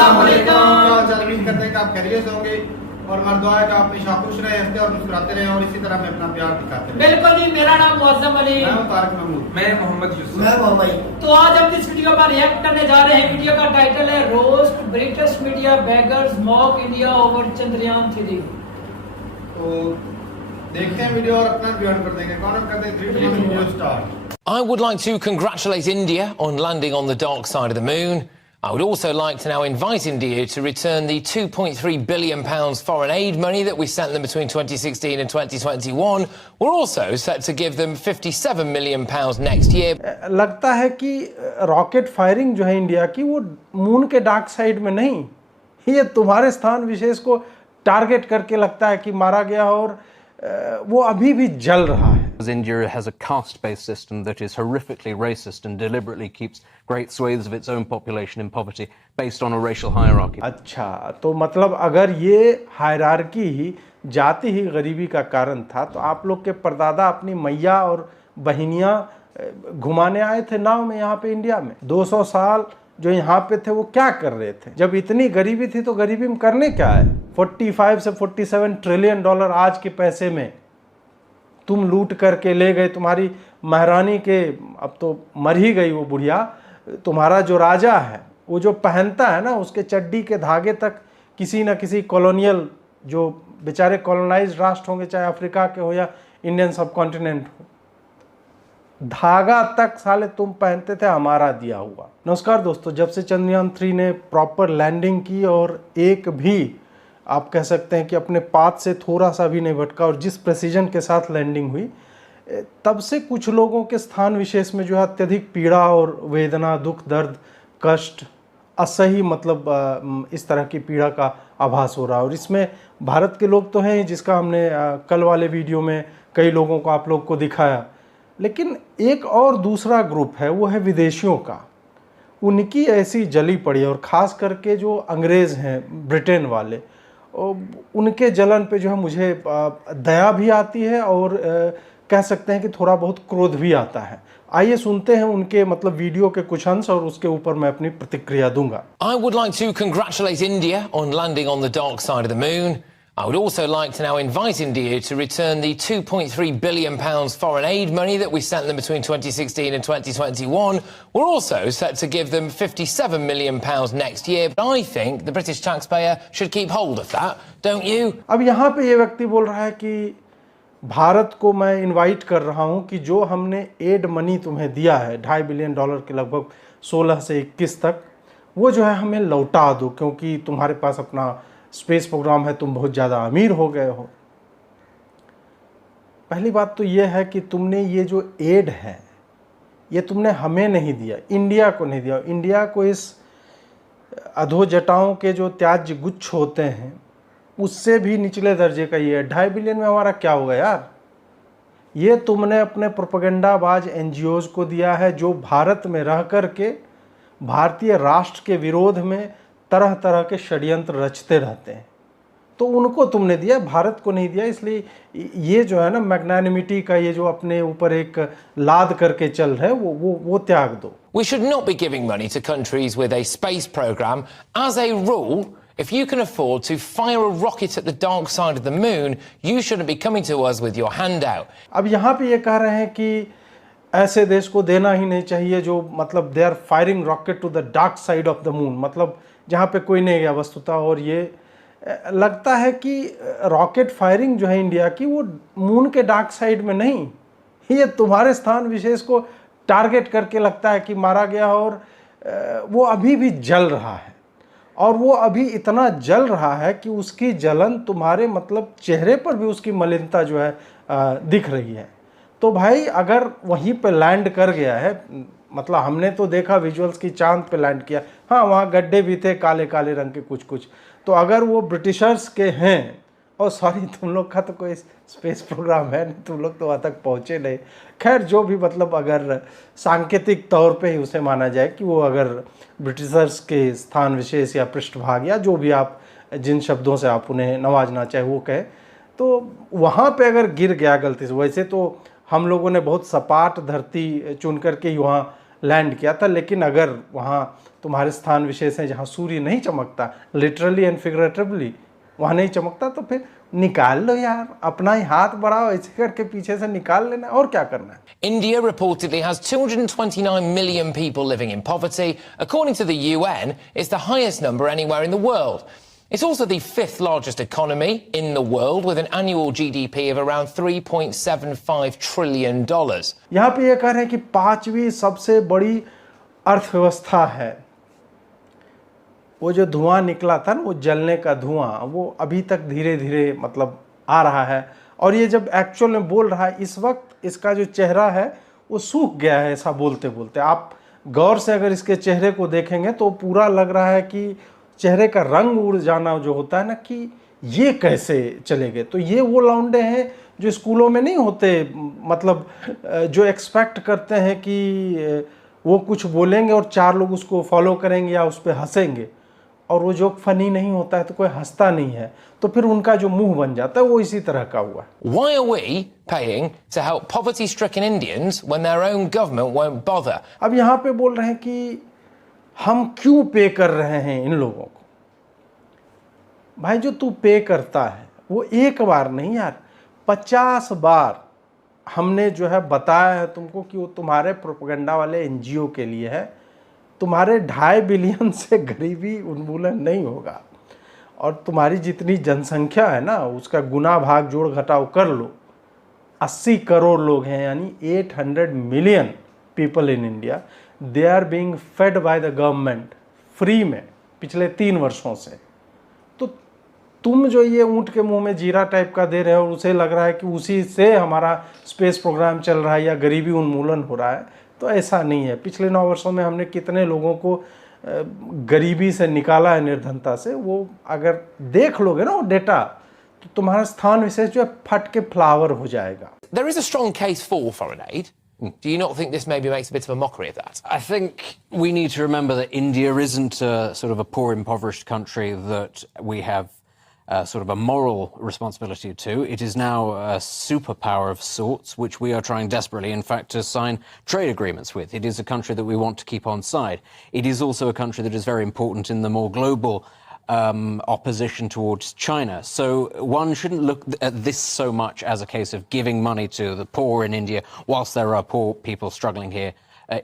अस्सलाम वालेकुम। उम्मीद करते हैं कि आप खैरियत से होंगे और हमारी दुआ है कि आप हमेशा खुश रहे, हंसते और मुस्कुराते रहें और इसी तरह हमें अपना प्यार दिखाते रहें। बिल्कुल जी, मेरा नाम मुअज्जम अली, मैं हूं तारिक महमूद, मैं मोहम्मद यूसुफ, मैं मोहम्मद। तो आज हम इस वीडियो पर रिएक्ट करने जा रहे हैं। वीडियो का टाइटल है roast British media beggars mock India over Chandrayaan 3। तो देखते हैं वीडियो और अपना बयान कर देंगे। कौन करते हैं 3 2 1 video start. I would like to congratulate India on landing on the dark side of the moon. I would also like to now invite India to return the £2.3 billion foreign aid money that we sent them between 2016 and 2021. We're also set to give them £57 million next year. लगता है कि rocket firing जो है India की वो moon के dark side में नहीं, ये तुम्हारे स्थान विशेष को टारगेट करके लगता है कि मारा गया और वो अभी भी जल रहा है। India has a caste-based system that is horrifically racist and deliberately keeps great swathes of its own population in poverty based on a racial hierarchy. अच्छा, तो मतलब अगर ये हायरार्की ही, जाति ही गरीबी का कारण था तो आप लोग के परदादा अपनी मैया और बहनियाँ घुमाने आए थे नाव में यहाँ पे इंडिया में। 200 साल जो यहाँ पे थे वो क्या कर रहे थे? जब इतनी गरीबी थी तो गरीबी में करने क्या है? 45 से 47 ट्रिलियन डॉलर आज के पैसे में तुम लूट करके ले गए। तुम्हारी महारानी के, अब तो मर ही गई वो बुढ़िया, तुम्हारा जो राजा है वो जो पहनता है ना उसके चड्डी के धागे तक किसी न किसी कॉलोनियल, जो बेचारे कॉलोनाइज्ड राष्ट्र होंगे, चाहे अफ्रीका के हो या इंडियन सब कॉन्टिनेंट हो, धागा तक साले तुम पहनते थे हमारा दिया हुआ। नमस्कार दोस्तों, जब से चंद्रयान 3 ने प्रॉपर लैंडिंग की और एक भी आप कह सकते हैं कि अपने पाथ से थोड़ा सा भी नहीं भटका और जिस प्रेसिजन के साथ लैंडिंग हुई, तब से कुछ लोगों के स्थान विशेष में जो है अत्यधिक पीड़ा और वेदना, दुख, दर्द, कष्ट, असही मतलब इस तरह की पीड़ा का आभास हो रहा है। और इसमें भारत के लोग तो हैं जिसका हमने कल वाले वीडियो में कई लोगों को आप लोग को दिखाया, लेकिन एक और दूसरा ग्रुप है, वो है विदेशियों का। उनकी ऐसी जली पड़ी है और ख़ास करके जो अंग्रेज़ हैं, ब्रिटेन वाले, उनके जलन पे जो है मुझे दया भी आती है और कह सकते हैं कि थोड़ा बहुत क्रोध भी आता है। आइए सुनते हैं उनके मतलब वीडियो के कुछ अंश और उसके ऊपर मैं अपनी प्रतिक्रिया दूंगा। I would like to congratulate India on landing on the dark side of the moon. I would also like to now invite India to return the £2.3 billion foreign aid money that we sent them between 2016 and 2021. We're also set to give them £57 million next year. But I think the British taxpayer should keep hold of that, don't you? अब यहाँ पे ये व्यक्ति बोल रहा है कि भारत को मैं इनवाइट कर रहा हूँ कि जो हमने एड मनी तुम्हें दिया है $2.5 बिलियन के लगभग 16 से 21 तक, वो जो है हमें लौटा दो, क्योंकि तुम्हारे पास अपना स्पेस प्रोग्राम है, तुम बहुत ज़्यादा अमीर हो गए हो। पहली बात तो ये है कि तुमने ये जो एड है ये तुमने हमें नहीं दिया, इंडिया को नहीं दिया। इंडिया को इस अधोजटाओं के जो त्याज्य गुच्छ होते हैं उससे भी निचले दर्जे का ये 2.5 बिलियन में हमारा क्या होगा यार? ये तुमने अपने प्रोपेगेंडाबाज एनजीओज को दिया है जो भारत में रह कर के भारतीय राष्ट्र के विरोध में तरह तरह के षड्यंत्र रचते रहते हैं, तो उनको तुमने दिया, भारत को नहीं दिया। इसलिए ये जो है ना मैग्नानिमिटी का ये जो अपने ऊपर एक लाद करके चल रहे वो त्याग दो। We should not be giving money to countries with a space program. As a rule, if you can afford to fire a rocket at the dark side of the moon, you shouldn't be coming to us with your hand out. अब यहाँ पे ये कह रहे हैं कि ऐसे देश को देना ही नहीं चाहिए जो मतलब they are firing rocket to the dark side of the moon, मतलब जहाँ पे कोई नहीं गया वस्तुतः। और ये लगता है कि रॉकेट फायरिंग जो है इंडिया की वो मून के डार्क साइड में नहीं, ये तुम्हारे स्थान विशेष को टारगेट करके लगता है कि मारा गया और वो अभी भी जल रहा है। और वो अभी इतना जल रहा है कि उसकी जलन तुम्हारे मतलब चेहरे पर भी उसकी मलिनता जो है दिख रही है। तो भाई अगर वहीं पे लैंड कर गया है, मतलब हमने तो देखा विजुअल्स की चांद पे लैंड किया, हाँ वहाँ गड्ढे भी थे काले काले रंग के कुछ कुछ, तो अगर वो ब्रिटिशर्स के हैं, और सॉरी तुम लोग का तो कोई स्पेस प्रोग्राम है नहीं, तुम लोग तो वहाँ तक पहुँचे नहीं। खैर जो भी मतलब अगर सांकेतिक तौर पे ही उसे माना जाए कि वो अगर ब्रिटिशर्स के स्थान विशेष या पृष्ठभाग या जो भी आप जिन शब्दों से आप उन्हें नवाजना चाहे वो कहें, तो वहाँ पे अगर गिर गया गलती से, वैसे तो हम लोगों ने बहुत सपाट धरती चुन करके ही वहाँ लैंड किया था। लेकिन अगर वहाँ तुम्हारे स्थान विशेष हैं जहाँ सूर्य नहीं चमकता, लिटरली एंड फिगरेटिवली वहाँ नहीं चमकता, तो फिर निकाल लो यार, अपना ही हाथ बढ़ाओ, ऐसे करके पीछे से निकाल लेना, और क्या करना है। India reportedly has 229 million people living in poverty. According to the UN, it's the highest number anywhere in the world. It's also the fifth largest economy in the world with an annual GDP of around $3.75 trillion. यहाँ पे ये कह रहे हैं कि 5वीं सबसे बड़ी अर्थव्यवस्था है। वो जो धुआं निकला था ना, वो जलने का धुआं, वो अभी तक धीरे धीरे मतलब आ रहा है। और ये जब एक्चुअल में बोल रहा है, इस वक्त इसका जो चेहरा है वो सूख गया है ऐसा बोलते बोलते। आप गौर से अगर इसके चेहरे को देखेंगे तो पूरा लग रहा है कि चेहरे का रंग उड़ जाना जो होता है ना, कि ये कैसे चले गए। तो ये वो लौंडे हैं जो स्कूलों में नहीं होते, मतलब जो एक्सपेक्ट करते हैं कि वो कुछ बोलेंगे और 4 लोग उसको फॉलो करेंगे या उस पर हंसेंगे, और वो जोक फनी नहीं होता है तो कोई हंसता नहीं है, तो फिर उनका जो मुंह बन जाता है वो इसी तरह का हुआ। Why are we paying to help poverty-stricken Indians when their own government won't bother? अब यहाँ पे बोल रहे हैं कि हम क्यों पे कर रहे हैं इन लोगों को। भाई जो तू पे करता है वो एक बार नहीं यार, 50 बार हमने जो है बताया है तुमको कि वो तुम्हारे प्रोपेगेंडा वाले एनजीओ के लिए है। तुम्हारे 2.5 बिलियन से गरीबी उन्मूलन नहीं होगा, और तुम्हारी जितनी जनसंख्या है ना उसका गुना भाग जोड़ घटाव कर लो, 80 करोड़ लोग हैं, यानी 800 million people in India, they are being fed by the government free में पिछले 3 वर्षों से। तो तुम जो ये ऊँट के मुंह में जीरा टाइप का दे रहे हो और उसे लग रहा है कि उसी से हमारा स्पेस प्रोग्राम चल रहा है या गरीबी उन्मूलन हो रहा है, तो ऐसा नहीं है। पिछले 9 वर्षों में हमने कितने लोगों को गरीबी से निकाला है, निर्धनता से, वो अगर देख लोगे ना वो डेटा, तो तुम्हारा स्थान विशेष जो है फट के फ्लावर हो जाएगा। There is a strong case for foreign aid. Do you not think this maybe makes a bit of a mockery of that? I think we need to remember that India isn't a sort of a poor, impoverished country that we have sort of a moral responsibility to. It is now a superpower of sorts, which we are trying desperately, in fact, to sign trade agreements with. It is a country that we want to keep on side. It is also a country that is very important in the more global opposition towards China. So one shouldn't look at this so much as a case of giving money to the poor in India whilst there are poor people struggling here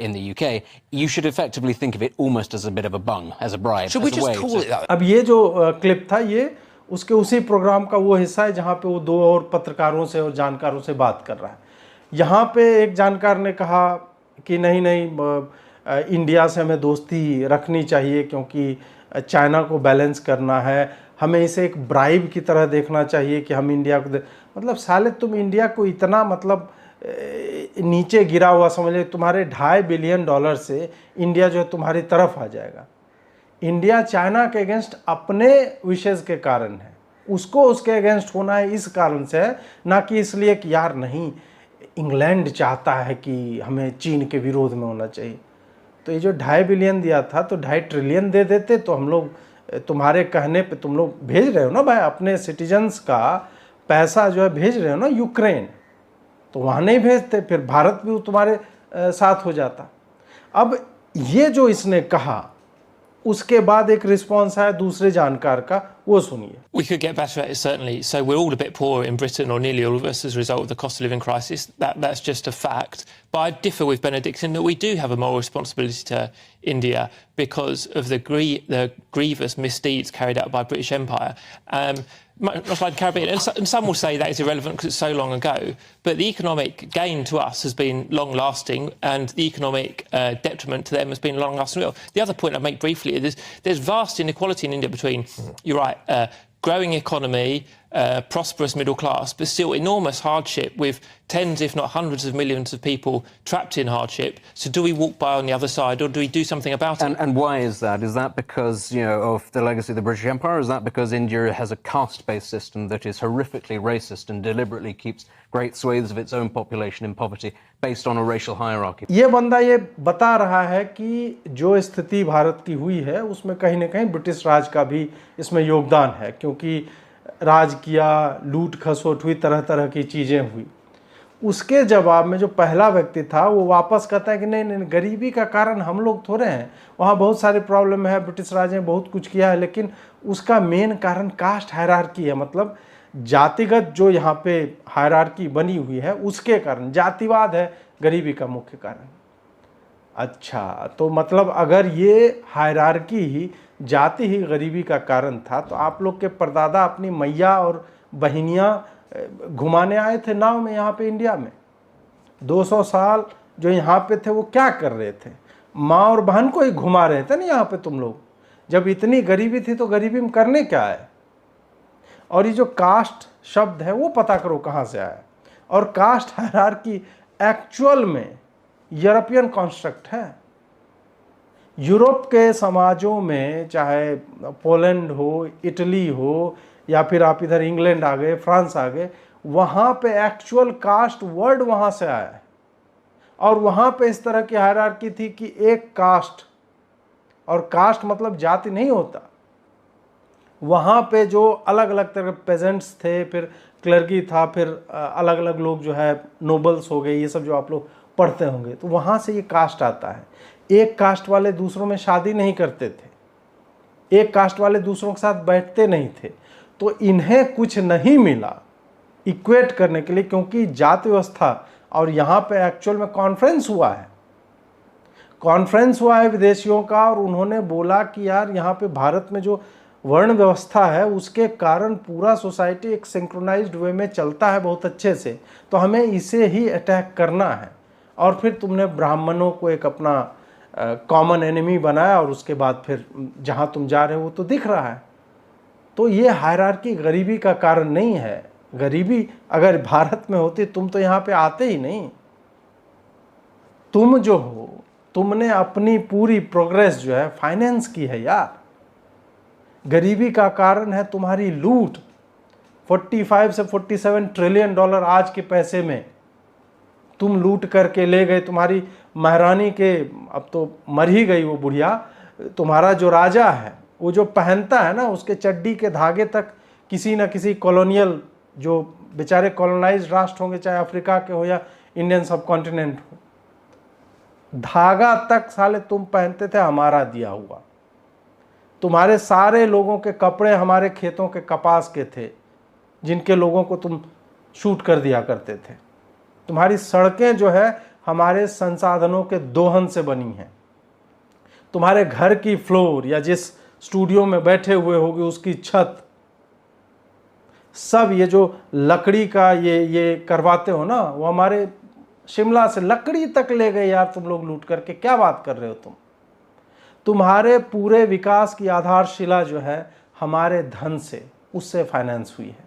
in the UK. You should effectively think of it almost as a bit of a bung, as a bribe. Should we just call it that? अब ये जो clip था ये उसके उसी programme का वो हिस्सा है जहाँ पे वो 2 और पत्रकारों से और जानकारों से बात कर रहा है। यहाँ पे एक जानकार ने कहा कि नहीं इंडिया से हमें दोस्ती रखनी चाहिए क्योंकि चाइना को बैलेंस करना है, हमें इसे एक ब्राइब की तरह देखना चाहिए कि हम इंडिया को मतलब साले तुम इंडिया को इतना मतलब नीचे गिरा हुआ समझ ले, तुम्हारे $2.5 बिलियन से इंडिया जो है तुम्हारी तरफ आ जाएगा। इंडिया चाइना के अगेंस्ट अपने विशेष के कारण है, उसको उसके अगेंस्ट होना है इस कारण से है, ना कि इसलिए कि यार नहीं इंग्लैंड चाहता है कि हमें चीन के विरोध में होना चाहिए। तो ये जो 2.5 बिलियन दिया था तो 2.5 ट्रिलियन दे देते, तो हम लोग तुम्हारे कहने पे तुम लोग भेज रहे हो ना भाई अपने सिटीजन्स का पैसा जो है भेज रहे हो ना यूक्रेन, तो वहाँ नहीं भेजते, फिर भारत भी तुम्हारे साथ हो जाता। अब ये जो इसने कहा उसके बाद एक रिस्पॉन्स आया दूसरे जानकार का, वो सुनिए। We could get better at it, certainly. So we're all a bit poorer in Britain, or nearly all of us, as a result of the cost of living crisis. That's just a fact. But I differ with Benedict in that we do have a moral responsibility to India because of the grievous misdeeds carried out by British Empire. Much like the Caribbean, and some will say that is irrelevant because it's so long ago, but the economic gain to us has been long-lasting and the economic detriment to them has been long-lasting. The other point I'd make briefly is there's vast inequality in India between, you're right, growing economy, prosperous middle class, but still enormous hardship with tens, if not hundreds of millions of people trapped in hardship. So do we walk by on the other side or do we do something about it? And why is that? Is that because, of the legacy of the British Empire? Or is that because India has a caste-based system that is horrifically racist and deliberately keeps great swathes of its own population in poverty based on a racial hierarchy? ये बंदा ये बता रहा है कि जो स्थिति भारत की हुई है उसमें कहीं ना कहीं ब्रिटिश राज का भी इसमें योगदान है, क्योंकि राज किया, लूट खसोट हुई, तरह तरह की चीज़ें हुई। उसके जवाब में जो पहला व्यक्ति था वो वापस कहता है कि नहीं नहीं, गरीबी का कारण हम लोग थोड़े हैं, वहाँ बहुत सारे प्रॉब्लम है, ब्रिटिश राज ने बहुत कुछ किया है, लेकिन उसका मेन कारण कास्ट हायरार्की है। मतलब जातिगत जो यहाँ पे हायरार्की बनी हुई है उसके कारण, जातिवाद है गरीबी का मुख्य कारण। अच्छा, तो मतलब अगर ये हायरार्की ही, जाति ही गरीबी का कारण था, तो आप लोग के परदादा अपनी मैया और बहनियाँ घुमाने आए थे नाव में यहाँ पे इंडिया में। 200 साल जो यहाँ पे थे वो क्या कर रहे थे? माँ और बहन को ही घुमा रहे थे ना यहाँ पे तुम लोग। जब इतनी गरीबी थी तो गरीबी में करने क्या है? और ये जो कास्ट शब्द है वो पता करो कहाँ से आया। और कास्ट हायरार्की एक्चुअल में यूरोपियन कॉन्स्ट्रक्ट है। यूरोप के समाजों में, चाहे पोलैंड हो, इटली हो, या फिर आप इधर इंग्लैंड आ गए, फ्रांस आ गए, वहाँ पे एक्चुअल कास्ट वर्ड वहाँ से आया है। और वहाँ पे इस तरह की हायरार्की थी कि एक कास्ट, और कास्ट मतलब जाति नहीं होता, वहाँ पे जो अलग अलग तरह के पेजेंट्स थे, फिर क्लर्की था, फिर अलग अलग लोग जो है नोबल्स हो गए, ये सब जो आप लोग पढ़ते होंगे, तो वहाँ से ये कास्ट आता है। एक कास्ट वाले दूसरों में शादी नहीं करते थे, एक कास्ट वाले दूसरों के साथ बैठते नहीं थे। तो इन्हें कुछ नहीं मिला इक्वेट करने के लिए, क्योंकि जाति व्यवस्था, और यहाँ पे एक्चुअल में कॉन्फ्रेंस हुआ है विदेशियों का, और उन्होंने बोला कि यार यहाँ पे भारत में जो वर्ण व्यवस्था है उसके कारण पूरा सोसाइटी एक सिंक्रोनाइज्ड वे में चलता है बहुत अच्छे से, तो हमें इसे ही अटैक करना है। और फिर तुमने ब्राह्मणों को एक अपना कॉमन एनिमी बनाया, और उसके बाद फिर जहाँ तुम जा रहे हो वो तो दिख रहा है। तो ये हायरार्की गरीबी का कारण नहीं है। गरीबी अगर भारत में होती, तुम तो यहाँ पे आते ही नहीं। तुम जो हो, तुमने अपनी पूरी प्रोग्रेस जो है फाइनेंस की है यार। गरीबी का कारण है तुम्हारी लूट। 45 से 47 ट्रिलियन डॉलर आज के पैसे में तुम लूट करके ले गए। तुम्हारी महारानी के, अब तो मर ही गई वो बुढ़िया, तुम्हारा जो राजा है वो जो पहनता है ना, उसके चड्डी के धागे तक किसी न किसी कॉलोनियल, जो बेचारे कॉलोनाइज्ड राष्ट्र होंगे, चाहे अफ्रीका के हो या इंडियन सब कॉन्टिनेंट हो, धागा तक साले तुम पहनते थे हमारा दिया हुआ। तुम्हारे सारे लोगों के कपड़े हमारे खेतों के कपास के थे, जिनके लोगों को तुम शूट कर दिया करते थे। तुम्हारी सड़कें जो है हमारे संसाधनों के दोहन से बनी हैं। तुम्हारे घर की फ्लोर या जिस स्टूडियो में बैठे हुए होगे उसकी छत, सब ये जो लकड़ी का ये करवाते हो ना, वो हमारे शिमला से लकड़ी तक ले गए यार तुम लोग लूट करके। क्या बात कर रहे हो तुम? तुम्हारे पूरे विकास की आधारशिला जो है हमारे धन से, उससे फाइनेंस हुई है।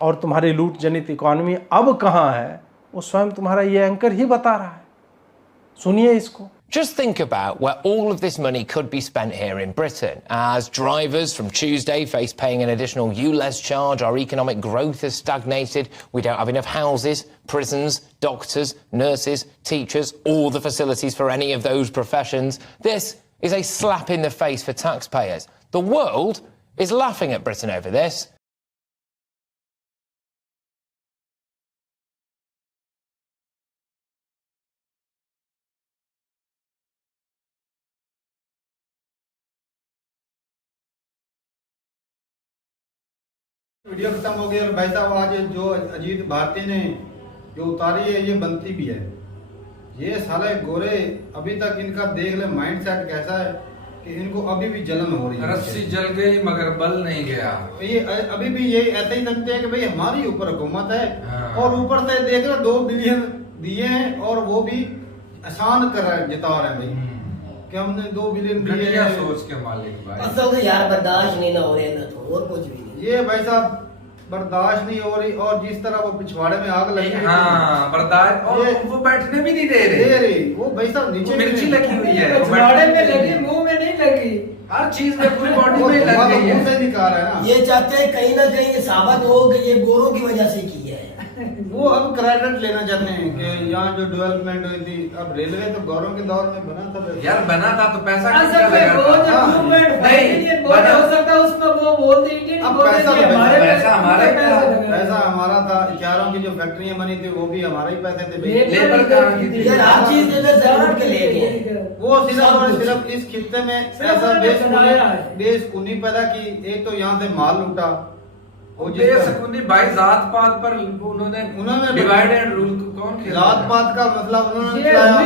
और तुम्हारी लूट जनित इकोनॉमी अब कहाँ है, वो स्वयं तुम्हारा ये एंकर ही बता रहा है। सुनिए इसको। Just think about where all of this money could be spent here in Britain. As drivers from Tuesday face paying an additional ULEZ charge, our economic growth has stagnated, we don't have enough houses, prisons, doctors, nurses, teachers, all the facilities for any of those professions. This is a slap in the face for taxpayers. The world is laughing at Britain over this. Video खत्म हो गया। और भाई साहब आज जो अजीत भारती ने जो उतारी है ये बनती भी है। ये साले गोरे अभी तक इनका देख ले माइंड सेट कैसा है कि इनको अभी भी जलन हो रही है। रस्सी जल गई मगर बल नहीं गया। ये अभी भी ये ऐसे ही लगते हैं कि भाई हमारी ऊपर हुकूमत है। हाँ। और ऊपर से देख रहे 2 बिलियन दिए हैं और वो भी आसान कर रहे हैं, जिता रहे हैं भाई कि हमने 2 बिलियन दिए। सोच के मालिक भाई असल तो यार बर्दाश्त नहीं ना हो रहे ना, तो और कुछ भी नहीं। ये भाई साहब बर्दाश्त नहीं हो रही। और जिस तरह वो पिछवाड़े में आग लगी, हाँ बर्दाश्त, और वो बैठने भी नहीं दे रहे। वो भाई साहब नीचे मिर्ची लगी हुई है, पिछवाड़े में लगी, मुंह में नहीं लगी, हर चीज में पूरी बॉडी में लग गई है। से निकाल है ना। ये चाहते हैं कहीं ना कहीं ये साबित हो कि ये गोरों की वजह से की है। वो अब क्रेडिट लेना चाहते हैं कि यहाँ जो डेवलपमेंट हुई थी, अब रेलवे तो गौरव के दौर में बना था यार, बना था तो पैसा किसका असल में लगा वो था? जो मूवमेंट नहीं, हो बना- सकता है उसमें वो बोल दे इंडियन अब बोल दे पैसा कि तो हमारे पैसा हमारा ही था। पैसा हमारा था, इशारों की जो फैक्ट्रियां बनी थी वो भी हमारे ही पैसे थे भाई। लेबर कहाँ की थी? यार हर चीज इधर से लूट के ले गए। वो सब सिर्फ और कुछ। सिर्फ इस खित्ते में सिर्फ ऐसा उन्होंने बनाया है। बेशकुनी पैदा की। एक तो यहाँ से माल लूटा, वो बेशकुनी भाई जात पात पर उन्होंने डिवाइड एंड रूल कौन खेला? जात पात का मतलब उन्होंने ये चलाया।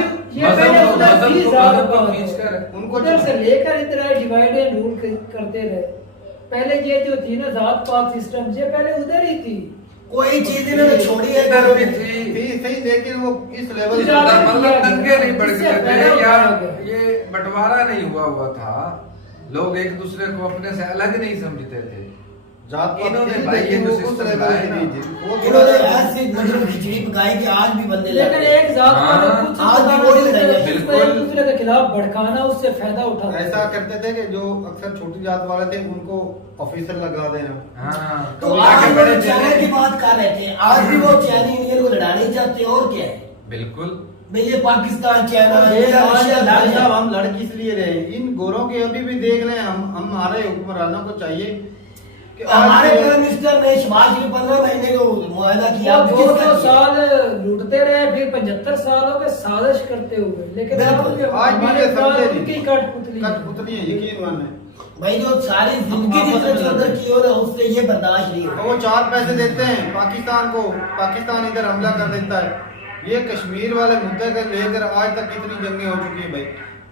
पहले उधर मजहब थी को जात मजहब को पात। खींचकर उनको उधर से लेकर इतना डिवाइड एंड रूल करते रहे। पहले ये जो थी ना जात पात सिस्टम, ये पहले उधर ही थी। कोई चीज इन्होंने छोड़ी है इधर भी थी। थी सही, लेकिन वो इस लेवल ज्यादा से मतलब दंगे नहीं बढ़ इससे गए पहले थे या हो गया। ये बंटवारा नहीं हुआ था। लोग एक दूसरे को अपने से अलग नहीं समझते थे। जात पात इन्होंने थी, भाई ये लेकिन जो वो उस सिस्टम लेवल लाया की ना, नहीं थी। वो इन्होंने थोड़ा- ऐसी मतलब खिचड़ी पकाई कि आज भी बंदे लग लेकिन रहे एक जात हाँ, वाले कुछ आज भी वही लड़ाई है। बिल्कुल एक दूसरे के खिलाफ भड़काना, उससे फायदा उठाना। ऐसा करते थे कि जो अक्सर छोटी जात वाले थे उनको ऑफिसर लगा देना। हाँ तो तो आज आगे वो बड़े चाइना चले। की बात कर रहे थे, आज भी वो चाइनी इंडियन को लड़ाने चाहते हैं। और क्या है बिल्कुल भाई, ये पाकिस्तान चाइना ये ये आज रशिया लड़ भाई साहब रहे हैं। हम लड़ किस लिए रहे? इन गोरों के अभी भी देख लें, हम हमारे हुक्मरानों को चाहिए कि आज हमारे ये- प्राइम मिनिस्टर ने शहबाज शरीफ 15 महीने को मुआयदा किया। वो 200 साल लूटते रहे, फिर 75 सालों में साजिश करते हुए। लेकिन बिल्कुल। अब आज भी हमारे ये समझे पास नहीं। उनकी कठपुतली है। कठपुतली है, यकीन माने। भाई जो सारी जिंदगी जिसने चौधर की हो ना, उससे ये बर्दाश्त नहीं और हो। वो 4 पैसे देते हैं पाकिस्तान को, पाकिस्तान इधर हमला कर देता है। ये कश्मीर वाले मुद्दे को लेकर आज तक कितनी जंगें हो चुकी है भाई।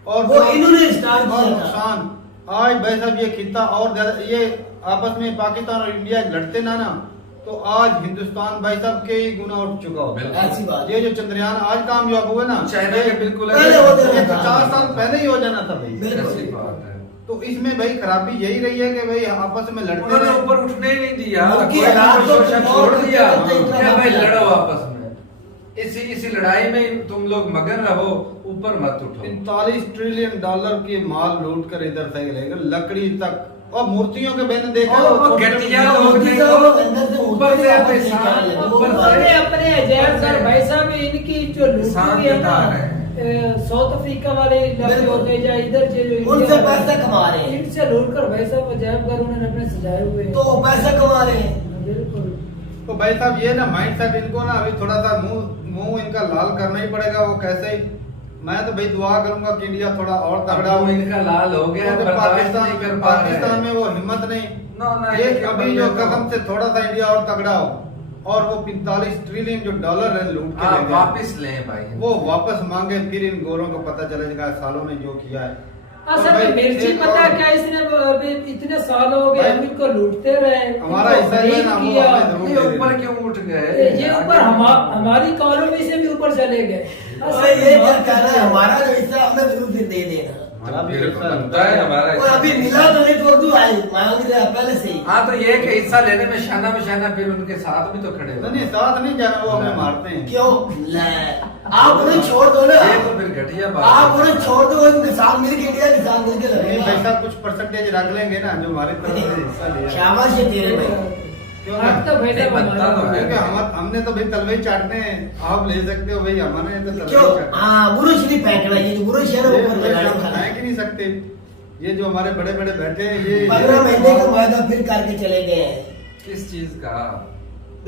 और वो इन्होंने स्टार्ट और किया था। नुकसान आज भाई साहब ये खिता और ज्यादा, ये आपस में पाकिस्तान और इंडिया लड़ते ना तो आज हिंदुस्तान भाई साहब के ही गुना उठ चुका होता। ऐसी बात ये जो चंद्रयान आज कामयाब हुए ना, चाइना के बिल्कुल पहले अलग- होते ये था। 50 साल पहले ही हो जाना था भाई। बिल्कुल। ऐसी बात है। तो इसमें भाई खराबी यही रही है कि भाई आपस में लड़ते उन्होंने रहे। ऊपर उठने ही नहीं दिया। उनकी कोई हालात भी तो शोषण और छोड़ दिया करते इतना क्या भाई बात लड़ो आपस में। इसी लड़ाई में तुम लोग मगन रहो, ऊपर मत उठो। 45 ट्रिलियन डॉलर की माल लूट कर इधर से लेकर लकड़ी तक, और मूर्तियों के मैंने देखा और वो छोटे- गठिया छोटे- लोग मोदी नहीं साहब तो अंदर से ऊपर से वापस पैसा निकाल ले। ऊपर अपने से अपने अजैब सर भाई साहब इनकी जो लूटी किसान है ना, बता रहे साउथ अफ्रीका वाले इलाके बिल्कुल। हो गए या इधर जो उनसे पैसा कमा रहे हैं। इनसे लूट कर भाई साहब अजैब घर उन्होंने अपने सजाए हुए हैं। तो वो पैसा कमा रहे हैं। बिल्कुल। तो भाई साहब ये ना माइंड सेट इनको ना अभी थोड़ा सा मुंह इनका लाल करना ही पड़ेगा। वो कैसे, मैं तो भाई दुआ करूंगा कि इंडिया थोड़ा और तगड़ा अब हो। वो इनका लाल हो गया, क्योंकि बर्दाश्त नहीं कर पा रहे पाकिस्तान हैं। में वो हिम्मत नहीं। ना, ये ये अभी जो तो- कदम से थोड़ा सा इंडिया और तगड़ा हो और वो 45 ट्रिलियन जो डॉलर है लूट के हाँ, ले गए, वापिस लें भाई। वो वापस मांगे, फिर इन गोरों को पता चलेगा सालों ने जो किया है। असल और भाई, में मिर्ची एक पता और- है क्या, इसने अभी इतने साल हो गए भाई, हम इनको लूटते रहे, हमारा इनको हिस्सा जो है खरीद ना, वो किया। हमें जरूर ये दे देना। ऊपर क्यों उठ गए? ये ऊपर हमारी इकोनॉमी से भी ऊपर चले गए। अरे ये क्या कह रहा है, हमारा जो हिस्सा हमें जरूर फिर दे देना। हमारा भी बिल्कुल, हिस्सा बनता है हमारा और अभी हिस्सा। मिला तो नहीं, तो उर्दू आई मांग रहे हैं पहले से ही। हाँ तो ये कि हिस्सा लेने में शाना बशाना फिर उनके साथ भी तो खड़े हो। नहीं साथ नहीं जाना, वो हमें मारते हैं। क्यों ले, आप उन्हें छोड़ दो ना। ये तो फिर घटिया बात आप है। उन्हें छोड़ दो, उनके साथ मिलकर इंडिया के साथ मिलकर नहीं भाई लड़ेगा। साहब कुछ परसेंटेज रख लेंगे ना जो हमारी तरफ से हिस्सा लिया। शाबाश है तेरे भाई। क्यों हक तो भाई नहीं, साहब बनता तो है। क्योंकि हमने तो भाई तलवे चाटने हैं, आप ले सकते हो भाई, हमारे तो तलवे क्यों चाटने हाँ बुरुश नहीं फेंकना, ये जो बुरुश है ना ऊपर लगाने वाला। फेंक ही नहीं सकते। ये जो हमारे बड़े बड़े बैठे हैं ये 15 महीने का मुआयदा फिर करके चले गए हैं। किस चीज का?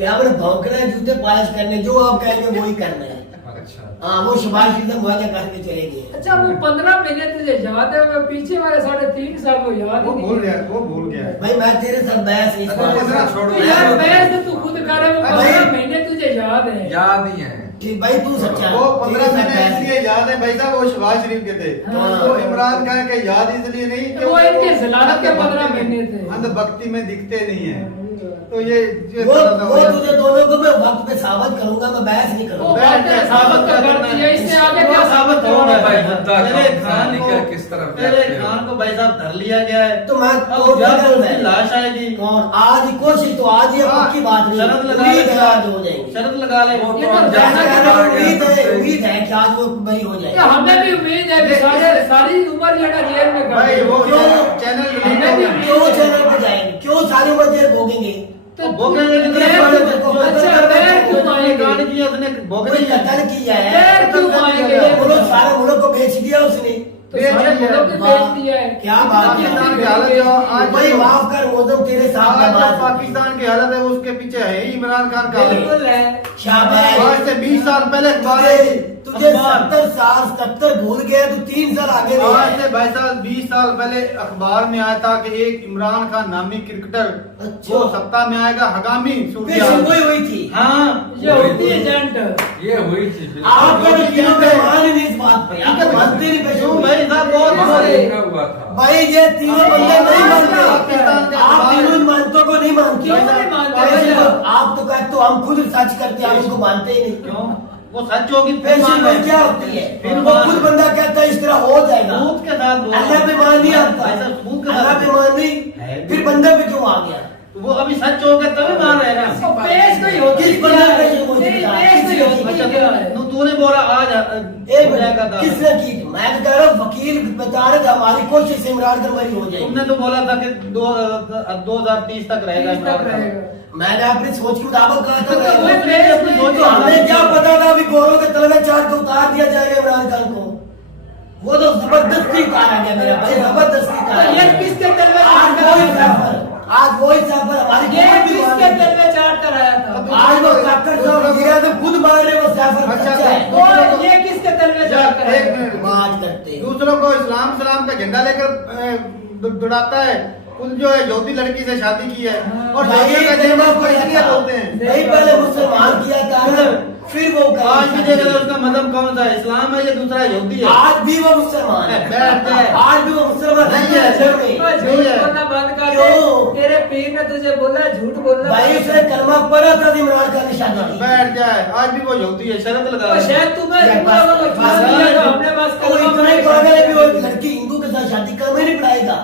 यहाँ पर भौंकना है, जूते पालिश करने, जो आप कहेंगे वही करना है। अच्छा हाँ वो शबाज शरीफ से मुआयदा करके चले गए। अच्छा वो 15 महीने तुझे याद है, वो पीछे वाले 3.5 साल को याद वो ही भूल नहीं। गया, वो भूल गया है। भाई मैं तेरे साथ बहस नहीं अच्छा, कर रहा। छोड़ तो दे। यार मैं तो तू खुद कर रहे हो, भाई- 15 महीने तुझे याद है। याद ही है। कि भाई तू सच्चा वो 15 तेरे साथ महीने बहस इसलिए याद है भाई साहब, वो शहबाज शरीफ के थे। हाँ। तो इमरान खान के याद इसलिए नहीं तो वो इनके जलालत के 15 अंधभक्ति महीने थे। अंधभक्ति में दिखते नहीं है। तो ये वो तुझे दोनों को मैं वक्त पे साबित करूंगा, मैं बहस नहीं वो करूंगा। बातें साबित तो करती है, इससे आगे क्या साबित होगा होगा भाई? भाई? मुद्दा तेरे कौन सा खान को निकल किस तरफ तेरे जाते हो? खान को भाई साहब धर लिया गया है। तो मैं अब कोर्ट जब में उसकी लाश आएगी, कौन आज ही कोशिश तो आज ये पक्की बात नहीं, शरत लगा उम्मीद है ले, आज हो जाएंगी। शरत लगा ले। वो ये तो तो हम जैसा जानते कि हैं, उम्मीद है कि आज वो बरी हो तो जाएगी। हमें भी उम्मीद है कि सारी उम्र ये ना जेल में भाई काटे। वो क्यों? चैनल हमने भी क्यों चैनल पे जाएंगे, क्यों सारी उम्र जेल भोगेंगे? तो भोगेंगे नहीं, देर क्यों- अच्छा देर क्यों आएंगे? गाड़ी की उसने भोग कोई दी है। कत्ल किया है, देर क्यों आएंगे? मुल्क सारे मुल्क को बेच दिया उसने। तो सारे मुल्क की बेच दिया है। क्या बात है। पाकिस्तान की हालत जो आज भाई माफ कर वो तो तेरे साथ आज बात जो पाकिस्तान की हालत है उसके पीछे है ही इमरान खान का बिल्कुल है। शाबाश। आज से 20 साल पहले तुझे 70 साल 70 भूल गया तू 3 साल आगे नहीं आज आया। से भाई साहब 20 साल पहले अखबार में आया था कि एक इमरान खान नामी क्रिकेटर अच्छा। वो सत्ता में आएगा हंगामी फिर वही हुई थी। हाँ ये होती है एजेंट। ये हुई थी बिल्कुल। आप लोग तीनों पे मान ही नहीं इस बात पे। आप मानते नहीं पे। क्यों भाई साहब बहुत वहाँ लिखा हुआ था। भाई ये तीनों बंदे नहीं मानते। पाकिस्तान के आप अखबार- तीनों मानतों को नहीं मानते। क्यों नहीं मानते? वैसे तो आप तो कहते हो हम खुद सच करते हैं, हम इसको मानते ही नहीं। क्यों वो सच होगी फिर में क्या होती है? फिर वो खुद बंदा कहता है इस तरह हो जाएगा। सबूत के साथ बोल अल्लाह पे मान नहीं आता। भाई साहब सबूत के अल्लाह साथ पे मान नहीं, है। फिर बंदे पे क्यों आ गया? वो अभी सच हो गया तभी मान रहे हैं तो ना पेश नहीं होती किस है। बंदे पे जो वो नहीं, दिखता है? पेश नहीं होती किसने है। की? क्या है? तूने बोला आज एक हो जाएगा दावा। किसने की? मैं तो कह रहा हूँ वकील बता रहे थे हमारी कोशिश से इमरान खान बरी हो जाएगी। तुमने तो बोला था कि 2030 तक रहेगा 30 तक इमरान खान। रहेगा। मैंने अपनी सोच के मुताबिक कहा था तो वो रहेगा। पेश नहीं होती तो हमें क्या पता था अभी गोरों के तलवे चाट के उतार दिया जाएगा इमरान खान को। वो तो जबरदस्ती उतारा गया मेरा भाई, जबरदस्ती उतारा तो ये गया। किसके तलवे आज चाट वही कर सफर, आज वही सफर हमारी ये कोई भी बात किसके नहीं। तलवे चाट कर आया था? आज वो काकर साहब गिरा तो खुद मार रहे वो सफर अच्छा, सच्चा है। तो- और ये किसके तलवे चाट कर एक आया था? मिनट बात करते हो। दूसरों को इस्लाम सलाम का झंडा लेकर दौड़ाता है। कुल जो है यहूदी लड़की से शादी की है और भाई यहूदियों का कलमा जन्म पढ़ा इसलिए था। बोलते हैं। नहीं पहले मुसलमान किया था फिर वो कहा आज भी देख लो उसका मजहब कौन सा है, इस्लाम है या दूसरा यहूदी है। आज भी वो मुसलमान है। बैठ जाए। आज भी वो मुसलमान नहीं है। नहीं ओ, झूठ बोलना बंद कर दे। क्यों? तेरे पीर ने तुझे बोला झूठ बोलना भाई बंद उसने कर। कलमा पढ़ा था इमरान खान ने शादी की। बैठ जाए। आज भी वो यहूदी है, शर्त लगा और रहे हैं। शायद तुम्हें ये झूठा बस- बोलो, बस- क्यों दिया था? हमने बस वो कलमा इतना ही पढ़ा पागल है कि वो दिया। लड़की हिंदू के साथ शादी कर नहीं पड़ाएगा।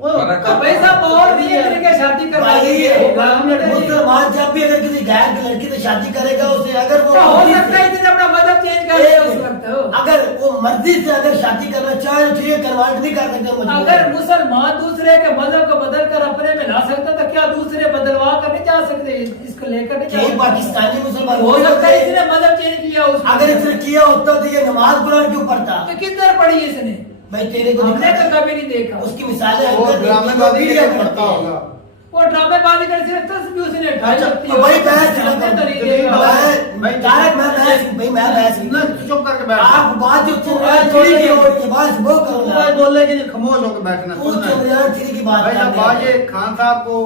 वो तो पैसा और दिए करके शादी करवा भाई देंगे। मुसलमान जब भी अगर किसी गैर की लड़की से शादी करेगा उसे अगर वो तो हो मर्जी सकता है से- इतने अपना मदद चेंज कर दिया उस वक्त। अगर वो मर्जी से अगर शादी करना चाहे तो ठीक है, करवाट नहीं कर सकते मजबूर अगर है। मुसलमान दूसरे के मजहब को बदल कर अपने में ला सकता तो क्या दूसरे बदलवा कर नहीं जा सकते? इसको लेकर नहीं जा यही सकते? पाकिस्तानी मुसलमान हो सकता है इसने मजहब चेंज किया उसको। अगर इसने किया होता तो ये नमाज कुरान क्यों पढ़ता? तो किधर पड़ी इसने? भाई तेरे को हमने दिखा- तो कभी नहीं देखा। उसकी मिसालें वो अंदर ड्रामेबाजी देखी, के लिए वीडियो पड़ता करते हैं। होगा। वो ड्रामेबाजी कर सिर्फ तस्वीर उसने ढाई अच्छा, सकती तो भाई बहस ना अपने करो। तरीके का। भाई, तारक मैं बहस भाई मैं बहस ना, चुप करके बैठ। आप बात जो चंद्रयान थ्री की और की बात वो करो तू ना। आज बोल रहे कि खामोश होकर बैठना वो सुनना है। चंद्रयान थ्री की बात भाई साहब कर रहे बाजे हैं। खान साहब को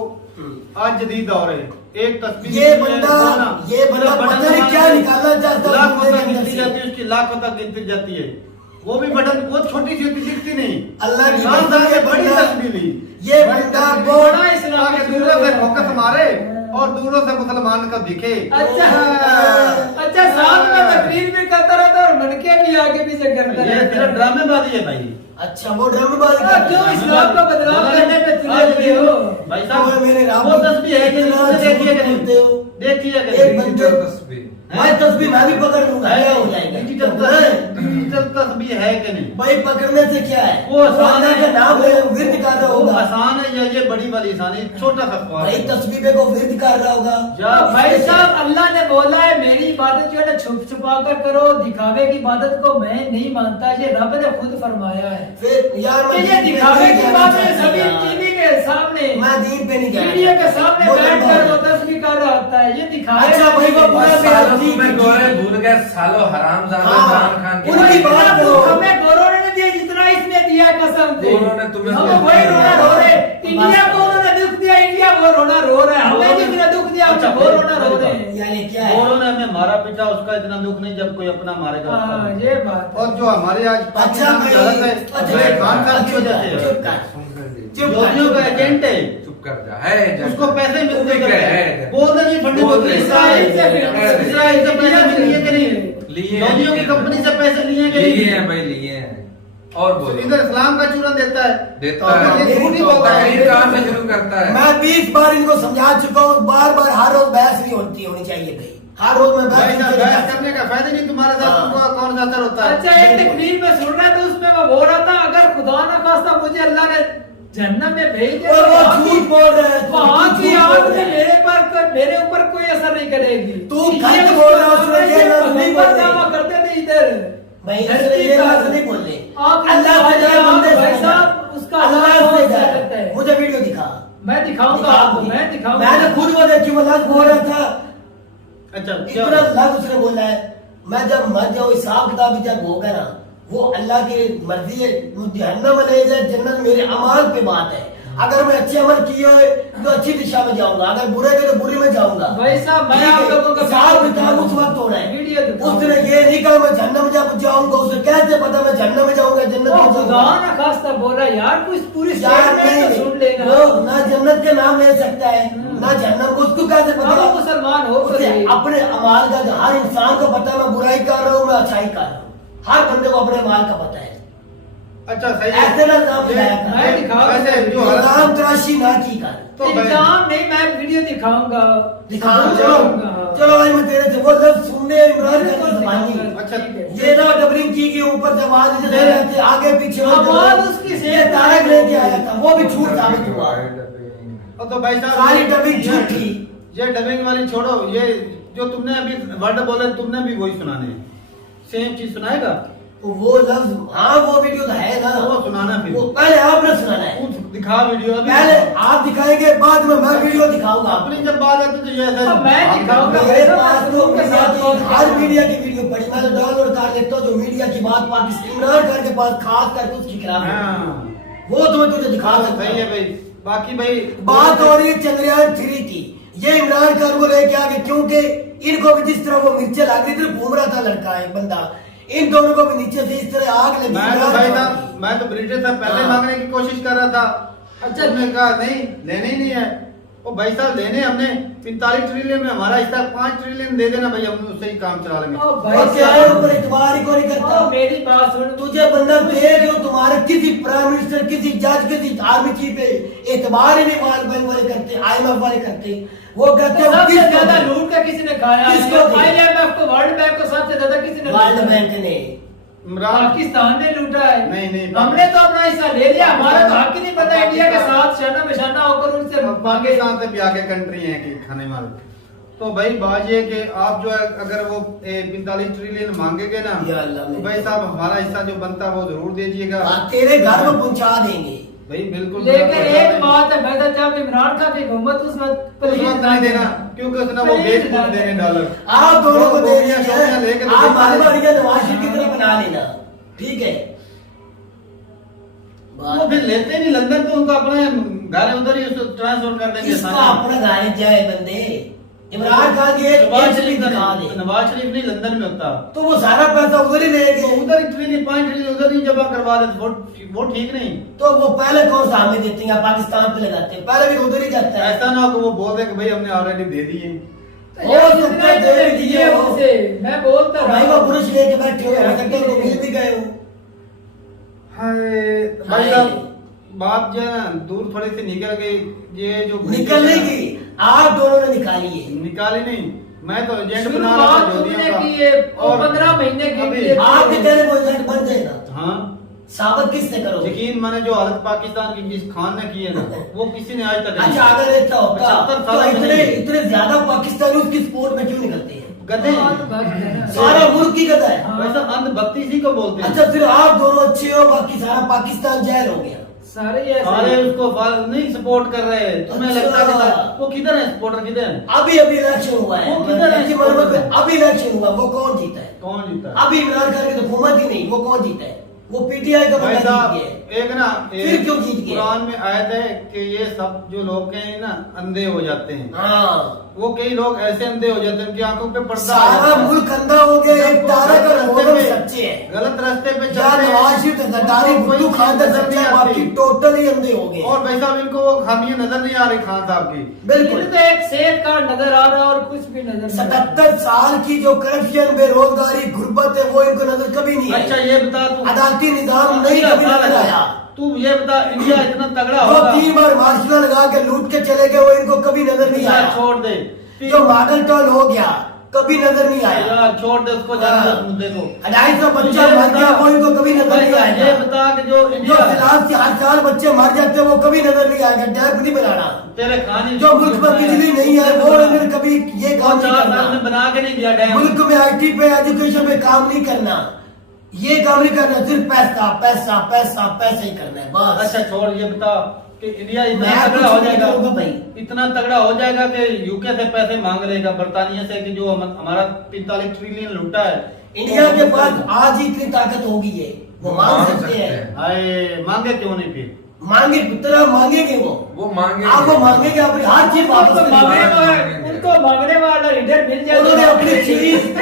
आज जदीद दौर है। एक तस्वीर ये में बंदा बोलना, पता नहीं क्या निकालना चाहता है लाखों दुनिया तक के अंदर गिनती से। जाती है, उसकी लाखों तक गिनती जाती है। वो भी बटन बहुत छोटी सी होती, दिखती नहीं। अल्लाह की खान कसम साहब ये ने बड़ी बंदा- तस्वीर ली। ये बंदा बड़ा इस्लाम ताकि दूरों से फोकस मारे और दूरों से मुसलमान का दिखे। अच्छा अच्छा साथ में तकरीर भी करता रहता और मनके भी आगे पीछे करता ये रहता सिर्फ ड्रामेबाजी है भाई। अच्छा वो ड्रामेबाजी हाँ, क्यों इस्लाम का बदलाव करने पे तुले आज हुए हो? भाई ओए साहब मेरे राम वो तस्वीर है कि नहीं? इतना तुमने देखी है कि झूठ बोलते हो। नहीं? देखी है कि एक नहीं? बंदे तस्वीर मैं तस्वीर मैं भी पकड़ लूंगा क्या हो जाएगा? डिजिटल तस्वीर है कि नहीं? भाई पकड़ने से क्या है? वो आसान अल्लाह है। का नाम ले विर्द कर रहा वो होगा। आसान है या ये बड़ी वाली आसान है? छोटा सा सवाल भाई है। तस्वीर को विर्द कर रहा होगा। या भाई साहब अल्लाह ने बोला है मेरी इबादत जो है ना छुप छुपा कर करो, दिखावे की इबादत को मैं नहीं मानता। ये रब ने खुद फरमाया है फिर यार कि मैं ये दीन पे दिखावे नहीं की कहना बात है चाहता सभी यार। टीवी के सामने मैं दीन पे नहीं कहना मीडिया के चाहता। सामने वो बैठ लंबा कर हो। वो तस्वीर कर रहा होता है। ये दिखावे अच्छा भाई वो पूरा मेरा सालों ठीक में है, गोरे ठीक है। भूल गए सालों हरामजादा हाँ, इमरान खान की उनकी इतना बात दुख करो। हमें गौरव ने दिया जितना इसने दिया कसम से। गौरव ने तुम्हें हम दिया। वही रोना रो रहे। इंडिया को उन्होंने दुख दिया, इंडिया वो रोना रो रहा है। हमें जितना दुख दिया अच्छा, वो रोना रो रहे हैं। यार ये क्या है? गोरों ने हमें मारा पीटा, उसका इतना दुख नहीं जब कोई अपना मारेगा उसका हाँ दुख। ये बात है। और जो हमारे आज अच्छा पाकिस्तान की हालत है, अच्छा वो खान साहब की वजह से है। चुप कर चुप योगियों का एजेंट है, चुप कर जा है उसको पैसे मिलते ठीक है, हैं। है। बोल दे जी फंडिंग बोल होती है दे। इसराइल से, है। इसराइल से पैसे मिल लिए कि नहीं? लिए हैं। योगियों की कंपनी से पैसे लिए हैं कि लिए नहीं? हैं भाई लिए हैं और बोलो इधर इस्लाम का चूरन देता है, देता तो है। ये झूठ ही बोलता है। तकरीर कहाँ से शुरू करता है? मैं 20 बार इनको समझा चुका हूँ। बार बार हर रोज बहस नहीं होनी चाहिए भाई। हर रोज मैं भाई साहब, बहस बहस करने का फायदा नहीं तुम्हारे साथ, हाँ। तुमको कौन सा असर होता है? अच्छा एक तकरीर में सुन रहा था उसमें वो बोल रहा था अगर खुदा न खास्ता मुझे अल्लाह ने जन्नत में भेज दिया और तो वो वहाँ झूठ की- बोल रहा है, तू वहाँ झूठ की बोल आग रहा में है। मेरे ऊपर कोई असर नहीं करेगी। तू ये गलत उसको बोल रहा है, उसने ये लफ्ज़ नहीं पैगंबर बोले। दावा करते थे इधर भाई इसलिए ये बात नहीं बोलने। आप अल्लाह से डर, बंदे भाई से साहब, डर। उसका अल्लाह अल्लाह से कौन सा करता है? डर। मुझे वीडियो दिखा। मैं दिखाऊंगा आपको, मैं दिखाऊंगा। मैंने खुद वो देखी, वो लफ्ज बोल रहा था, अच्छा इतना लफ्ज उसने बोला है, मैं जब मर जाऊं, हिसाब किताब जब होगा ना, वो अल्लाह की मर्जी है, वो जहन्नम में ले जाए जन्नत मेरे अमाल पे बात है। अगर मैं अच्छे अमल किए हुए तो अच्छी दिशा में जाऊंगा, अगर बुरे के तो बुरे में जाऊंगा। भाई साहब, मैं ठीक है? आप लोगों का हिसाब किताब उस वक्त हो रहा है। वीडियो दिखाओ। उसने ये नहीं कहा मैं जहन्नम में जब जाऊंगा, उसे कैसे पता मैं जहन्नम में जाऊंगा, जन्नत में खुदा जाऊंगा? ना खास्ता बोल रहा है यार, कुछ पूरी यार स्टेटमेंट तो सुन लेना। वो ना जन्नत के नाम ले सकता है ना जहन्नम को, उसको कैसे हम पता? मुसलमान हो तो उसे नहीं। अपने अमाल का, हर इंसान को पता है मैं बुराई कर रहा हूँ, मैं अच्छाई कर रहा हूँ। हर बंदे को अपने अमाल का पता है। अच्छा सही है। ऐसे ना नाम दिलाया कर। मैं दिखाऊं वैसे जो नाम तराशी ना की कर। तो भाई- इल्जाम नहीं, मैं वीडियो दिखाऊंगा। दिखाओ, दिखाऊंगा। चलो भाई मैं तेरे से वो लफ्ज सुनने इमरान खान की जबानी। अच्छा ये ना डबलिंग की के ऊपर जब आवाज दे रहे थे आगे पीछे आवाज उसकी ये सेहत तारक लेके आया था, वो भी झूठ साबित हुआ। और तो भाई साहब सारी डबिंग झूठी। ये डबिंग वाली छोड़ो, ये जो तुमने अभी वर्ड बोले तुमने भी वही सुनाने, सेम चीज सुनाएगा? तो वो लफ्ज, हाँ वो वीडियो तो है ना, वो सुनाना फिर। वो पहले आपने सुनाना है। तू दिखा वीडियो अभी। पहले आप दिखाएंगे, बाद में मैं वीडियो दिखाऊंगा। अपनी जब बात आती तो ये ऐसा अब मैं दिखाऊंगा। मेरे पास तो मीडिया की, हर मीडिया की वीडियो पड़ी, मैं तो डाउनलोड कर लेता हूँ। जो मीडिया की बात पाकिस्तान इमरान खान के पास खास करके उसके खिलाफ है, हाँ। वो तो मैं तुझे दिखा सकता सही है हूँ। भाई। बाकी भाई बात हो रही है चंद्रयान 3 की। ये इमरान खान को लेके आगे, क्योंकि इनको भी जिस तरह वो मिर्चे लग रही थी, घूम रहा था लड़का एक बंदा, इन दोनों को भी नीचे से इस तरह आग लगी। मैं तो इमरान भाई खान साहब, की। मैं तो ब्रिटिश साहब पहले हाँ। मांगने की कोशिश कर रहा था। अच्छा उन्होंने कहा नहीं, लेने ही नहीं है। ओ भाई साहब लेने हमने 45 ट्रिलियन में हमारा हिस्सा 5 ट्रिलियन दे देना भाई, हम उससे ही काम चला लेंगे। ओ भाई और क्या है, साहब, ऊपर इतबार ही कोई नहीं करता। ओ मेरी बात सुन। तुझे बंदा दे जो तुम्हारे किसी प्राइम मिनिस्टर, किसी जज, किसी आर्मी चीफ पे एतबार ही नहीं वर्ल्ड बैंक वाले करते, IMF वाले करते। वो कहते हैं सबसे किसको ज्यादा दे? लूट का किसी ने खाया? किसको दे? IMF को, वर्ल्ड बैंक को सबसे ज्यादा किसी ने वर्ल्ड लूटा? बैंक ने। इमरान पाकिस्तान ने लूटा है। नहीं, हमने तो अपना हिस्सा ले लिया, हमारा तो हक ही नहीं पता इंडिया के साथ शाना बिशाना होकर उनसे पाकिस्तान से भी आगे कंट्री है कि खाने वाले। तो भाई बात ये कि आप जो है अगर वो 45 ट्रिलियन मांगेंगे ना, या अल्लाह तो भाई साहब हमारा हिस्सा जो बनता है वो जरूर दीजिएगा। हाँ, तेरे घर में पहुंचा देंगे। भाई बिल्कुल। लेकिन एक बात है भाई, जब इमरान खान की हुकूमत उस वक्त उस वक्त नहीं देना, क्योंकि उसने वो बेच फूट देने डॉलर। आप दोनों को दे गोलियां शोलियां लेके देंगे। तो आप बेच मालूम है नवाज शरीफ की तरह बना लेना, ठीक है? वो फिर लेते नहीं लंदन, तो उनको अपना घर है उधर ही उसको ट्रांसफर कर देंगे। किसका अपना गाड़ी जाए बंदे? इमरान खान की एक नवाज शरीफ शरीफ दिखा दे, नवाज शरीफ नहीं लंदन में होता, तो वो सारा पैसा उधर ही ले तो गए। उधर ही ट्रिलियन 5 ट्रिलियन उधर ही जमा करवा देते, वो ठीक नहीं। तो वो पहले कौन सा हमें देते हैं, पाकिस्तान पे लगाते हैं, पहले भी उधर ही जाता है। ऐसा ना हो कि वो बोल दे कि भाई हमने ऑलरेडी दे दिए। तो यार जितना इन्होंने दिए उनसे, मैं बोलता भाई रहा वो पुरुष लेके बैठे हुए हैं, सकते हैं मिल भी गए हो। भाई साहब बात जो है ना दूर थोड़ी सी निकल गई। ये जो निकलने की आप दोनों ने निकाली है। निकाली नहीं, मैं तो एजेंट बना रहा शुरुआत था तुमने जोधिया की है का। और 15 महीने की अभी- है। आप भी तेरे को एजेंट बन जाएगा। हाँ साबित किससे करोगे? यकीन माने जो हालत पाकिस्तान की जिस खान ने की है ना, वो किसी ने आज तक नहीं अच्छा अगर ऐसा होता 75 तो साल इतने नहीं। इतने ज्यादा पाकिस्तानी उसकी सपोर्ट में क्यों निकलते हैं? गधे सारा मुल्क की गधा है। वैसा अंधभक्ति इसी को बोलते हैं। अच्छा फिर आप दोनों अच्छे हो, बाकी सारा पाकिस्तान जैल हो गया। सारे ऐसे सारे उसको नहीं सपोर्ट कर रहे। तुम्हें अच्छा। लगता है कि वो किधर है सपोर्टर, किधर है? अभी इलेक्शन हुआ है, वो किधर है? अभी इलेक्शन हुआ, वो कौन जीता है? कौन जीता है? अभी इमरान खान की तो हुकूमत ही नहीं, वो कौन जीता है? वो PTI का भाई बंदा साहब जीत गया। एक ना फिर क्यों जीत गए? कुरान में आयत है कि ये सब जो लोग हैं ना अंधे हो जाते हैं। हाँ वो कई लोग ऐसे अंधे हो जाते हैं उनकी आंखों पे पर्दा आ सारा जाता है। मुल्क अंधा हो गया। एक तारक और मोहम्मद सच्चे हैं, गलत रास्ते पे या नवाज शरीफ सरदारी भुट्टू खान का सच्चा है, बाकी टोटल ही अंधे हो गए। और भाई साहब इनको वो खामियां नजर नहीं आ रही खान साहब की। बिल्कुल इनको एक सेफ कार्ड नजर आ रहा है और कुछ भी नजर नहीं आ रहा। 77 साल की जो करप्शन, बेरोजगारी, गुर्बत है, वो इनको नजर कभी नहीं आई। अच्छा ये बता तू अदालती निजाम नहीं कभी नजर आया। तू ये बता इंडिया इतना तगड़ा वो होगा 3 बार मार्शल लगा के लूट के चले गए, वो इनको कभी नजर नहीं आया। छोड़ दे जो मॉडल टाउन हो गया कभी नजर नहीं आया। यार, छोड़ दे उसको जाने दे हाँ। उस मुद्दे को। 250 बच्चा ये मर बता- गया, वो इनको कभी नजर नहीं ये आया। बता कि जो जो इंडिया फिलहाल से हर साल बच्चे मर जाते हैं, वो कभी नजर नहीं आएगा। टैप नहीं बनाना। तेरे खाने जो मुल्क में बिजली नहीं है, वो इन्होंने कभी ये काम नहीं 4 साल में करना। बना के नहीं दिया डैम। मुल्क में IT पे, एजुकेशन पे काम नहीं करना। ये काम नहीं करना, सिर्फ पैसा पैसा पैसा पैसा ही करना है बस। अच्छा छोड़, ये बता कि इंडिया इतना मैं तगड़ा हो कुछ नहीं जाएगा करूंगा भाई। इतना तगड़ा हो जाएगा कि यूके से पैसे मांग लेगा, बर्तानिया से, कि जो हमारा 45 ट्रिलियन लूटा है। इंडिया के पास आज ही इतनी ताकत होगी है, वो मांग सकते हैं। आए मांगे क्यों नहीं फिर? मांगे तरह मांगेंगे वो मांगे, आप वो मांगेंगे अपनी हर चीज वापस उनको करेंगे। उनको मांगने वाला लीडर मिल जाए। उन्होंने अपनी चीज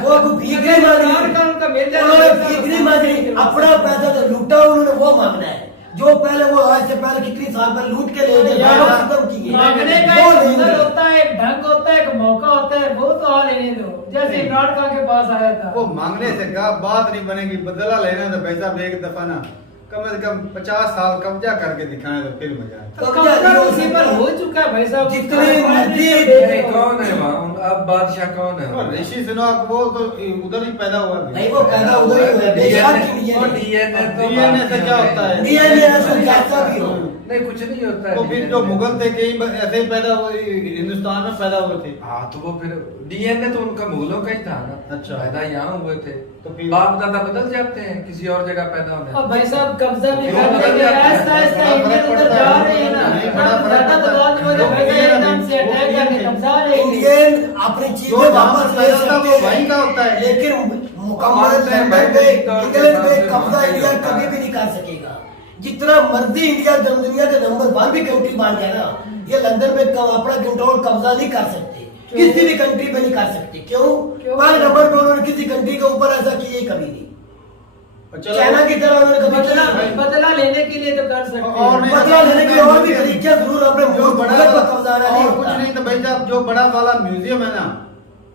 वो भीख नहीं मांगी, उन्होंने भीख नहीं मांगी, अपना पैसा जो लूटा उन्होंने वो मांगना है। जो पहले वो आज से पहले कितनी साल पहले लूट के ले गए, खत्म किए, मांगने का वो एक नहीं हुनर मिले। होता है, एक ढंग होता है, एक मौका होता है, वो तो हाल लेने दो। जैसे इमरान खान के पास आया था, वो मांगने से क्या बात नहीं बनेगी, बदला लेना तो पैसा भी एक दफा ना कम से कम 50 साल कब्जा करके दिखाएं तो फिर मजा आए। तो कब्जा उसी पर हो चुका है भाई साहब। जितने मर्जी नहीं, कौन है वहाँ अब बादशाह कौन है? और ऋषि सुनक वो तो उधर ही पैदा हुआ है। नहीं, वो पैदा उधर ही हुआ है, बेशक की डीएनए तो डीएनए से क्या होता है? डीएनए ऐसा कैसा भी हो। नहीं, कुछ नहीं होता है। तो फिर जो मुगल थे कहीं ऐसे ही पैदा हुए, हिंदुस्तान में पैदा हुए थे। हाँ, तो वो फिर डीएनए तो उनका मुगलों का ही था ना। अच्छा। पैदा यहाँ हुए थे, तो फिर बाप दादा बदल जाते हैं, किसी और जगह पैदा होने। अब भाई साहब कब्जा भी फिर करने के लिए ऐसा ऐसा इंडियन उधर जा रहे हैं ना, नहीं, बड़ा फर्क ज्यादा पड़ता है। दबाव में हो भाई साहब एकदम से अटैक करके कब्जा लेंगे। इंडियन अपनी जो चीजें वापस ले पैदा होता है, सकते वो वहीं हैं, का होता है। लेकिन मुकम्मल मानते हैं लंदन भाई, पे तौर पे इंग्लैंड पे बात कब्जा से इंडिया होता है। कभी भी नहीं कर सकेगा। जितना मर्जी इंडिया दुनिया के नंबर 1 भी कंट्री बन गया ना, ये लंदन में अपना कंट्रोल कब्जा नहीं कर सकते, किसी भी कंट्री पे नहीं कर सकते। क्यों? पहले नंबर पे उन्होंने किसी कंट्री के ऊपर ऐसा किया ही कभी नहीं। चाइना की तरह उन्होंने कभी बदला किया बदला लेने के लिए तो कर सकते और हैं। नहीं, बदला लेने के और भी तरीके जरूर अपने जो मुल्क बड़ा पर कब्जा नहीं और कुछ होता। नहीं तो भाई साहब जो बड़ा वाला म्यूजियम है ना,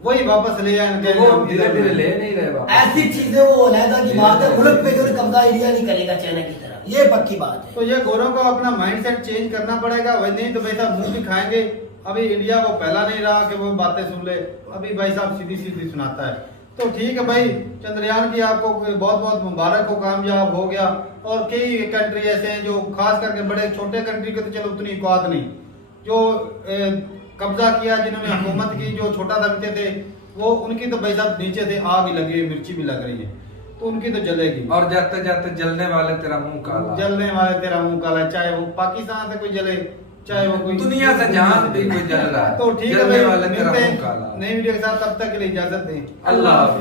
वही वापस ले आए। वो धीरे धीरे ले नहीं रहे वापस। ऐसी चीजें वो अलहदा की बात है, मुल्क पे कोई कब्जा इंडिया नहीं करेगा चाइना की तरह, ये पक्की बात है। तो ये गोरों को अपना माइंडसेट चेंज करना पड़ेगा, वही नहीं तो भाई साहब मुंह भी खाएंगे। अभी इंडिया को पहला नहीं रहा कि वो बातें सुन ले, अभी भाई साहब सीधी सीधी सुनाता है। तो ठीक है भाई, चंद्रयान की आपको बहुत बहुत मुबारक हो, कामयाब हो गया। और कई कंट्री ऐसे हैं जो खास करके बड़े छोटे कंट्री के तो चलो उतनी औकात नहीं, जो कब्जा किया, जिन्होंने हुकूमत की, जो छोटा दबते थे वो, उनकी तो भाई साहब नीचे से आग भी लगी है, मिर्ची भी लग रही है, तो उनकी तो जलेगी। और जाते जाते जलने वाले तेरा मुंह काला। जलने वाले तेरा मुंह काला, चाहे वो पाकिस्तान से कोई जले, चाहे वो कोई दुनिया से जहां भी कोई जल रहा है, तो ठीक है जलने भाई, वाले तेरा मिलते मुंह हैं काला। नई वीडियो के साथ, तब तक के लिए इजाजत दें। अल्लाह हाफिज।